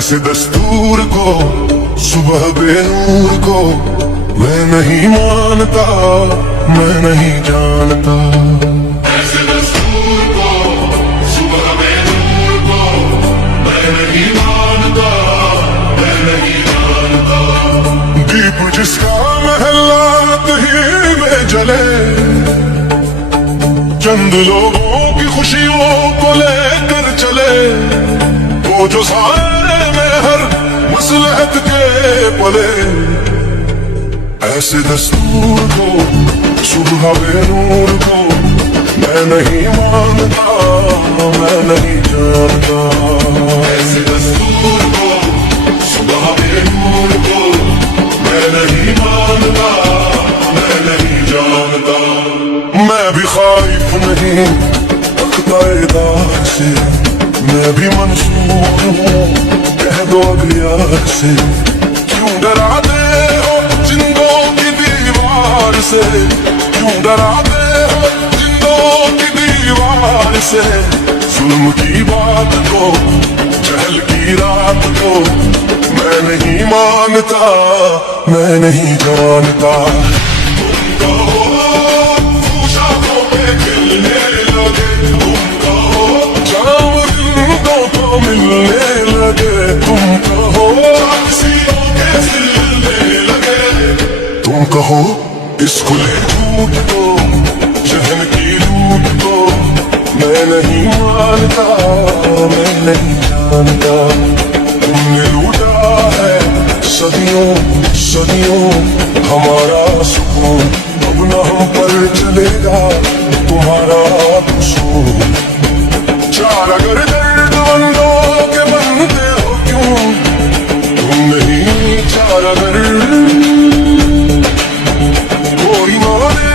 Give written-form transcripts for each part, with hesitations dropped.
ऐसे दस्तूर को, सुबह बेनूर को मैं नहीं मानता, मैं नहीं जानता। ऐसे दस्तूर को, सुबह बेनूर को मैं नहीं मानता, मैं नहीं जानता। दीप जिसका महलात ही में जले, चंद लोगों की खुशियों को लेकर चले, वो जो सारे में हर मसलहत के पले। ऐसे दस्तूर को, सुबह बेनूर को मैं नहीं मानता, मैं नहीं जानता। ऐसे दस्तूर को, सुबह बेनूर को मैं नहीं मानता, मैं नहीं जानता। मैं भी खाइफ नहीं अक़्ताए से, मैं भी मंसूर हूँ कह दो अगलियार से। क्यों डराते हो जिंदों की दीवार से, क्यों डराते हो जिंदों की दीवार से। जुल्म की बात को, जहल की रात को मैं नहीं मानता, मैं नहीं जानता। तुम कहो शाखों पे खिलने लगे, तुम कहो जाम जिंदों को मिलने लगे, तुम कहो किसियों के सिलने लगे। तुम कहो इस खुले झूठ को, जहन की लूट को मैं नहीं मानता, मैं नहीं जानता। तुमने लूटा है सदियों सदियों हमारा सुकून, अब न हम पर चलेगा तुम्हारा कसूर। चार अगर दर्दमंदों के बनते हो क्यों, तुम नहीं चार अगर कोई न दे,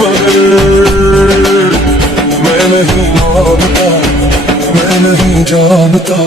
मगर मैं नहीं मानता, मैं नहीं जानता।